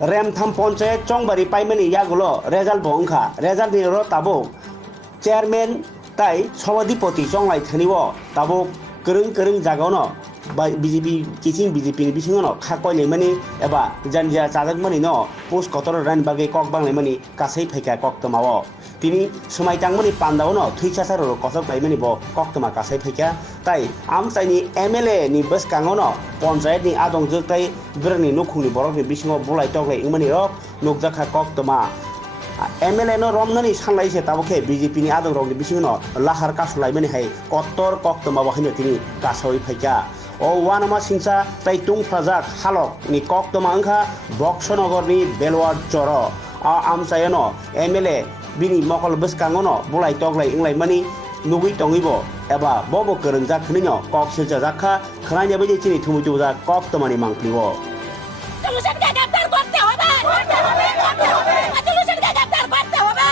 रेमथाम panchayat चंबारी पाइमानि यागुलो result बंखा result नि रो Tabo chairman ताई सभाधिपति चंलाई थनिवो ताबो करं जागावनो बीजेपी किसिं बीजेपी नि बिसिङनो खाकयलेमानि एबा जानजिया चादकमानि न पोस्ट कतर रान बागे कक बांलायमानि कासै फैका कक्तमावो तिनी समायतांमानि पान्दावनो थैसासार कसक लायमानि ब कक्तमा कासै फैका ताई आमसाइनि एमएलए नि बसकाङनो पंचायत नि आदं जोगताई बिरनि नखुंनि बरकनि बिसिङाव बुलाय टगलाय इमानि रक नकजाखा कक्तमा एमएलए नो रमनानि सानलायसे ताबोखे बीजेपी नि आदं रकनि बिसिङनो लाहार कासलायमानि हाय कत्तर कक्तमा बहायनो तिनी कासै फैका ओ वानमा सिंसा ताइतुं फ्राजाक हालक नि कक्तमा अंखा बक्सनगरनि बेलवार चर आमसायनो एमएलए बिनि मकल बसकाङनो बुलाय टगलाय इंलायमानि नुगै टङैबो एबा बबो गोरों जाखोनिनो कक सिलजा जाखा खनायनि बायदि चिनि थुमुथु जा कक्तमानि मांख्लिबो সলিউশনকে গ্রেফতার করতে হবে সলিউশনকে গ্রেফতার করতে হবে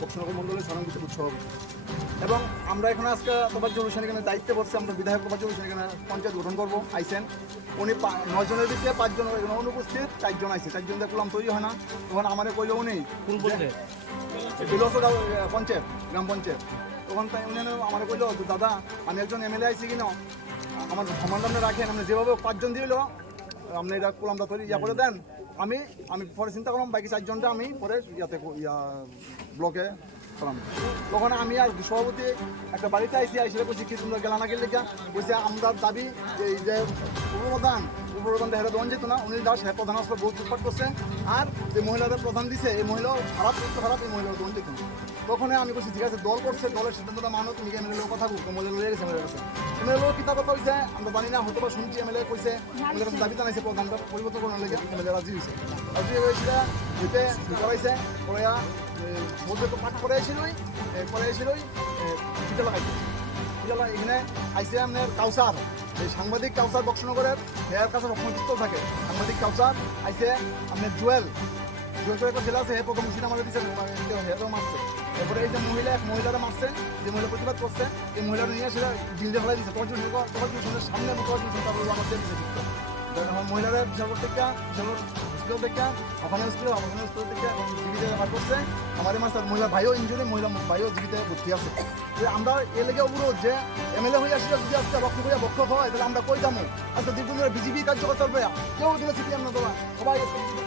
বক্সনগর মন্ডলের সারাংবিত উৎসব এবং আমরা এখন আজকে তোফাজ্জল হোসেন এখানে দায়িত্বে বসছি আমরা বিধায়ক তোফাজ্জল হোসেন এখানে পঞ্চায়েত গঠন করবো আইসেন উনি 9 জনের ভিতরে 5 জন এখানে অনুপস্থিত 4 জন আইসে 4 জন দিয়ে কুলাম তৈরি হয় না তখন আমাদের কইল উনি কোন বলতে বিলসগাঁও পঞ্চায়েত গ্রাম পঞ্চায়েত তখন তাই উনি আমাদের কইল দাদা আমি একজন এমএলএ আইসি কিনা আমার সমাধান রাখেন আপনি যেভাবে 5 জন দিল আপনি এটা কুলামটা তৈরি ইয়া করে দেন আমি পরে চিন্তা করলাম বাকি 4 জনটা আমি পরে ইয়াতে ব্লকে তখন আমি আর সভাপতি একটা বাড়িতে আইসি আইসে বলছি কি তোমরা গেলা না গেলে বলছে আমরা দাবি যে উপপ্রধান দেখা দেওয়া যেত না উনি দাস প্রধান আসলে বহুত চুটপাট করছে আর যে মহিলাদের প্রধান দিছে এই মহিলাও খারাপ এই মহিলাও দেওয়া যেত না তখন আমি বলছি ঠিক আছে দল করছে দলের সিদ্ধান্তটা মানো তুমি এমএলএ কথা মহিলা লয়ে গেছে এমএলএ কাছে এমএলএ কিতা কথা হয়েছে আমরা জানি না হয়তো বা শুনছি এমএলএ কইছে এমএলএ কাছে দাবি জানাইছে প্রধানটা পরিবর্তন করার লেগে এমএলএ রাজি হয়েছে হইতে করাইছে করাইয়া বলতে তো পাঠ করে এসেছিলই চিঠা লাগাইছে এখানে আইসে আপনার কাউসার এই সাংবাদিক কাউসার বক্সনগরের এর কাছে রক্ষণস্থল থাকে সাংবাদিক কাউসার আইসে আপনার জুয়েল একটা ছেলে আছে প্রথম মুসিদ আমাদের দিচ্ছে হেরও মারছে এরপরে এই যে মহিলারা মারছে যে মহিলা প্রতিবাদ করছে এই মহিলারা নিয়ে সেটা জিলদে ফেলাই দিচ্ছে তোমার সামনে আমাদের মহিলারা বিশাল হসপিটাল থেকে ওখানে হসপিটাল থেকে জীবিতে হার করছে আমাদের মাস্টার মহিলা ভাইও ইঞ্জুরি মহিলা ভাইও জীবিতে ভর্তি আছে আমরা এ লেগে অবরোধ যে এমএলএ হয়ে আসলে যদি আজকে বক্তব্য হয় তাহলে আমরা কই যাবো আজকে দীর্ঘদিন ধরে বিজেপি কার্যকর্তা হবে কেউ দিলে সিপিএম না তোলা সবাই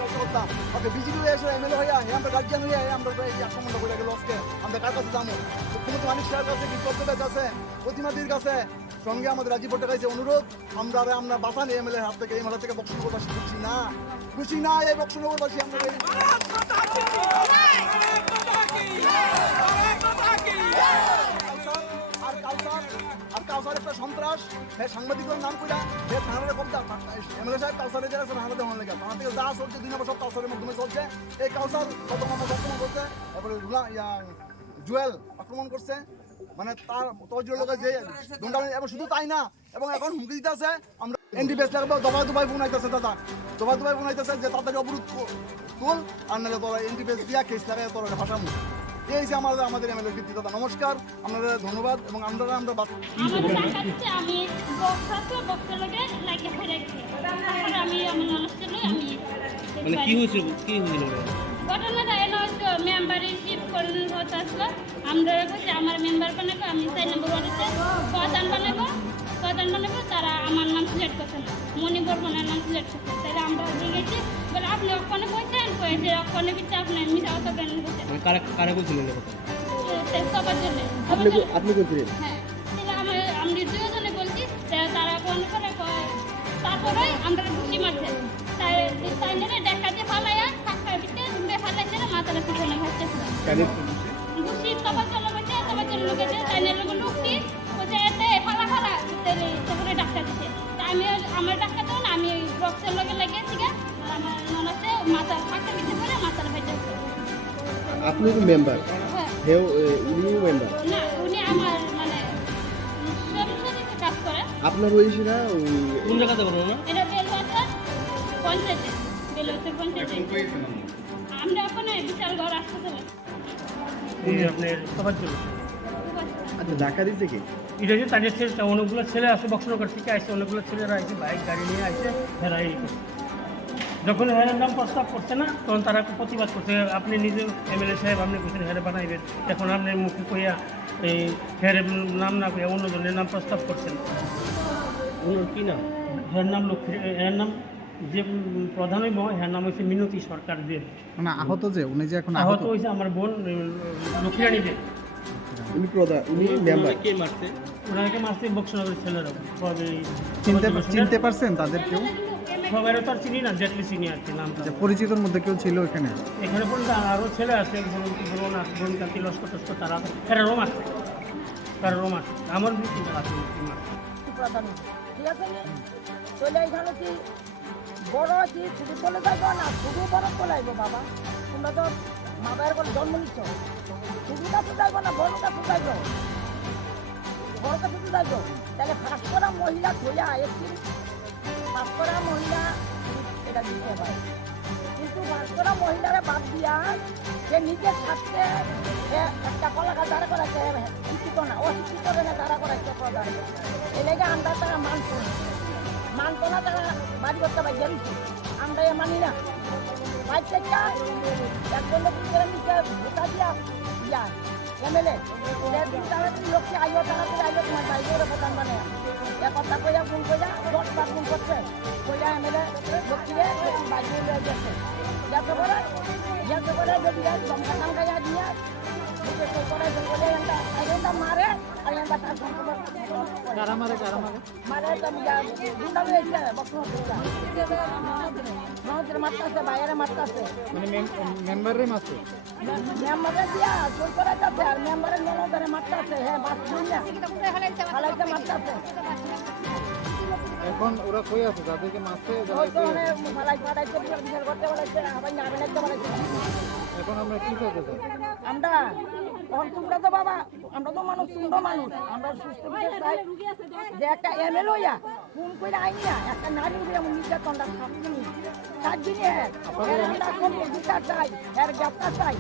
কার্যকর্তা আজকে বিজেপি হয়ে আসলে এমএলএ হয়ে আমরা গার্জিয়ান হয়ে আমরা এই আক্রমণটা করে গেল আজকে আমরা কার কাছে যাবো মুখ্যমন্ত্রী মানিক সাহের কাছে বিপ্লবের কাছে প্রতিমাদির কাছে সঙ্গে আমাদের রাজীব ভট্টাচার্য অনুরোধ আমরা বাঁচানি এমএলএ হাত থেকে এই মেলা থেকে বক্সনগরবাসী খুশি না এই বক্সনগরবাসী আমরা আর কাউসার একটা সন্ত্রাস সাংবাদিকের নাম কইরা থানারে কবজা এমএলএ সাহেব কাউসারের যারা থানাতে হওয়ার লেগে থানা থেকে যা চলছে 2 নম্বর সব কাউসারের মাধ্যমে চলছে এই কাউসার কত নম্বর আক্রমণ করছে তারপরে জুয়েল আক্রমণ করছে মানে তার তজুর লোক যে গুন্ডা এবং শুধু তাই না এবং এখন হুমকি দিতে আছে আমরা এনডিপিএস লাগবে দফায় ফোন আইতেছে দাদা দফায় ফোন আইতেছে যে তাড়াতাড়ি অবরোধ তুল আর নাহলে তোরা এনডিপিএস দিয়া কেস লাগাই তোরা ভাষামু এই যে আমাদের এমএলএ কীর্তি দাদা নমস্কার আপনাদের ধন্যবাদ এবং আমরা আমি মানে কি হয়েছিল ঘটনাটা এলো হচ্ছে মেম্বারে শিফট করে হতে আসলো আমরা হচ্ছে আমার মেম্বার বানাবো আমি 4 নম্বর ওয়ার্ডে প্রধান বানাবো তারা আমার নাম সিলেক্ট করছে না মনি বর্মনের নাম সিলেক্ট করছে তাহলে আমরা দিয়ে গেছি বলে আপনি ওখানে বলছেন যে ওখানে বিচ্ছে আপনি মিশা অত কেন বলছেন কারা বলছিলেন সবার জন্য আপনি বলছিলেন হ্যাঁ আমি 2 জনে বলছি তারা কোন করে তারপরে আমরা ঘুষি মারছে তাই দেখা যে ফালাইয়া কাকার ভিতরে ঘুরে ফালাইছে মাথাটা পিছনে ভাসতেছিল ঘুষি সবার জন্য বলছে সবার জন্য লোকেছে তাই লোকটি বলছে এতে ফালা তারপরে ডাক্তার দিচ্ছে আমি আমার ডাক্তার দেবো না আমি বক্সের লগে লাগিয়েছি আমার ননাতে মাথা কাকার ভিতরে করে মাথাটা ভাসতেছিল আপনি তো মেম্বার হ্যাঁ উনিও মেম্বার না উনি আমার মানে সরকারি কাজ করে আপনার হয়েছে না কোন জায়গাতে করো না এটা বেলবাজার পঞ্চায়েতে বেলবাজার পঞ্চায়েতে আমরা ওখানে বিশাল ঘর আসতে এই আপনার তোফাজ্জল হোসেন। আচ্ছা ধাক্কা দিচ্ছে কি? এটা যে তাদের ছেলে অনেকগুলো ছেলে আসে বক্সনগর থেকে আসছে, অনেকগুলো ছেলেরা আসে বাইক গাড়ি নিয়ে আসে, হেরা এই করছে। যখন হেরের নাম প্রস্তাব করছে না তখন তারা প্রতিবাদ করছে, আপনি নিজে এমএলএ সাহেব আপনি বলছেন হেরে বানাইবেন, এখন আপনি মুখে কইয়া এই হেরের নাম না কইয়া অন্যজনের নাম প্রস্তাব করছেন। ওনার কি নাম? হের নাম লক্ষ্মী, এর নাম যে প্রধান হইব হের নাম হচ্ছে মিনতি সরকার দেব। মানে আহত যে উনি যে এখন আহত হয়েছে আমার বোন লক্ষ্মীরানী দেব। উনি প্রধান, উনি মেম্বার। কে মারছে? ওনাকে মারছে বক্সনগরের ছেলেরা। চিনতে পারছেন তাদের কেউ? সবাই তো আর চিনি না, জেটলি চিনি আর কি নামটা। যে পরিচিতর মধ্যে কেউ ছিল এখানে? এখানে পর্যন্ত আরও ছেলে আছে, ধরুন কান্তি লস্কর টস্কর, তারা এরা রোম আসছে, তারা রোম আসছে আমার বিক্রি আছে। প্রধান ঠিক আছে নি চলে এইখানে কি বড় কি শুধু চলে যাইব না শুধু বড় চলে আইব বাবা তোমরা তো মা বাবার কোনো জন্ম নিচ্ছ শুধু কাছে যাইব না বড় কাছে যাইব বড় কাছে যাইব তাহলে ফাঁস করা মহিলা খোঁজা একটি ফাঁস করা মহিলা এটা দিতে পারে কিন্তু ফাঁস করা মহিলারা বাদ দিয়া সে নিজের স্বার্থে একটা কলাকার দাঁড়া করাচ্ছে শিক্ষিত না অশিক্ষিত না দাঁড়া করাচ্ছে প্রধান এলাকা আমরা তারা মানতো না তারা বাড়ি করতে পারি জানিছি আমরা এ মানি না বাইক থেকে একজন নিচে ভোটা দিয়া দিয়া এমএলএ তাড়াতাড়ি লোককে আইও তাড়াতাড়ি আইও তোমার বাইরে প্রধান মানে এ কথা কইয়া ফোন কইয়া 10বার ফোন করছে কইয়া এমএলএ লোককে বাইরে লয়ে গেছে যাতে করে যদি জমকা নাম গাইয়া দিয়া মারে আর তার সম্পর্ক মারে গুন্ডা হয়েছে বক্সনগর মারতেছে বাইরে মারতেছে মানে মেম্বারের মারছে? মেম্বারে দিয়া চোর করে যাচ্ছে আর মেম্বারের ননদারে মারতেছে হ্যাঁ বাস দুনিয়া ফালাইতে মারতেছে এখন ওরা কই আছে যাদেরকে মারছে? ফালাইতে বিচার করতে বলাইছে আবার না বেলাইতে বলাইছে এখন আমরা কি করতে চাই? আমরা তোমরা তো বাবা আমরা তো মানুষ সুন্দর মানুষ আমরা সুস্থ বিচার চাই যে একটা এমএলএ হইয়া ফোন করে আইনিয়া একটা নারী উপরে এমন নির্যাতনটা 7 দিনই 7 দিনে আমরা কোন বিচার চাই এর গ্রেপ্তার চাই